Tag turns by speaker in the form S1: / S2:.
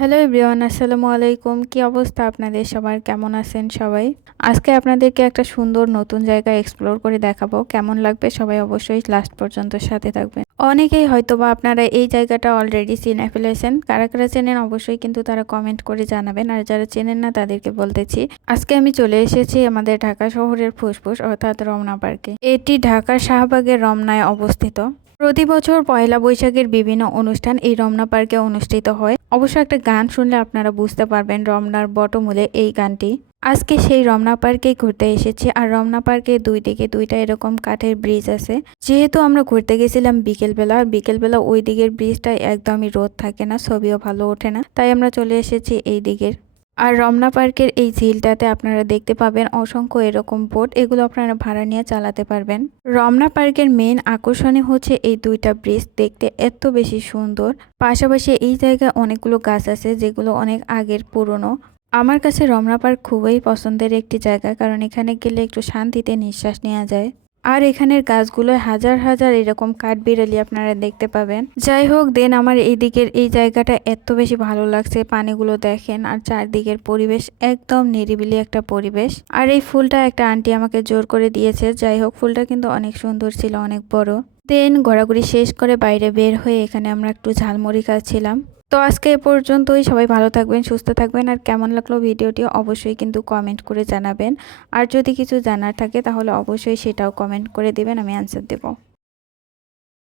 S1: Hello everyone আসসালামু আলাইকুম। কি অবস্থা আপনাদের? সবার কেমন আছেন সবাই? আজকে আপনাদেরকে একটা সুন্দর নতুন জায়গা এক্সপ্লোর করে দেখাবো। কেমন লাগবে সবাই অবশ্যই লাস্ট পর্যন্ত সাথে থাকবেন। অনেকেই হয়তোবা আপনারা এই জায়গাটা অলরেডি চিনে ফেলেছেন। কারা কারা চেনেন অবশ্যই কিন্তু তারা কমেন্ট করে জানাবেন। আর যারা চেনেন না, তাদেরকে বলতেছি, আজকে আমি চলে এসেছি আমাদের ঢাকা শহরের ফুসফুস অর্থাৎ রমনা পার্কে। এটি ঢাকার শাহবাগের রমনায় অবস্থিত। প্রতি বছর পয়লা বৈশাখের বিভিন্ন অনুষ্ঠান এই রমনা পার্কে অনুষ্ঠিত হয়। অবশ্য একটা গান শুনলে আপনারা বুঝতে পারবেন রমনার বটমূলে এই গানটি। আজকে সেই রমনা পার্কে ঘুরতে এসেছি আর রমনা পার্কে দুই দিকে দুইটা এরকম কাঠের ব্রিজ আছে। যেহেতু আমরা ঘুরতে গেছিলাম বিকেলবেলা আর বিকেলবেলা ওই দিকের ব্রিজটা একদমই রোদ থাকে না, ছবিও ভালো ওঠে না। তাই আমরা চলে এসেছি এই দিকের আর রমনা পার্কের এই ঝিলটাতে আপনারা দেখতে পাবেন অসংখ্য এরকম বোট। এগুলো আপনারা ভাড়া নিয়ে চালাতে পারবেন। রমনা পার্কের মেন আকর্ষণে হচ্ছে এই দুইটা ব্রিজ দেখতে এত বেশি সুন্দর। পাশাপাশি এই জায়গায় অনেকগুলো গাছ আছে, যেগুলো অনেক আগের পুরনো। আমার কাছে রমনা পার্ক খুবই পছন্দের একটি জায়গা, কারণ এখানে গেলে একটু শান্তিতে নিঃশ্বাস নেওয়া যায়। আর এখানের গাছগুলোয় হাজার হাজার এরকম কাঠবিড়ালি আপনারা দেখতে পাবেন। যাই হোক, দেন আমার এই দিকের এই জায়গাটা এত বেশি ভালো লাগছে, পানিগুলো দেখেন, আর চারদিকের পরিবেশ একদম নিরিবিলি একটা পরিবেশ। আর এই ফুলটা একটা আন্টি আমাকে জোর করে দিয়েছে, যাই হোক, ফুলটা কিন্তু অনেক সুন্দর ছিল, অনেক বড়। দেন ঘোরাঘুরি শেষ করে বাইরে বের হয়ে এখানে আমরা একটু ঝালমুড়ি খাচ্ছিলাম। তো আজকে এ পর্যন্তই। সবাই ভালো থাকবেন, সুস্থ থাকবেন। আর কেমন লাগল ভিডিওটি অবশ্যই কিন্তু কমেন্ট করে জানাবেন। আর যদি কিছু জানার থাকে তাহলে অবশ্যই সেটাও কমেন্ট করে দেবেন, আমি অ্যান্সার দেবো।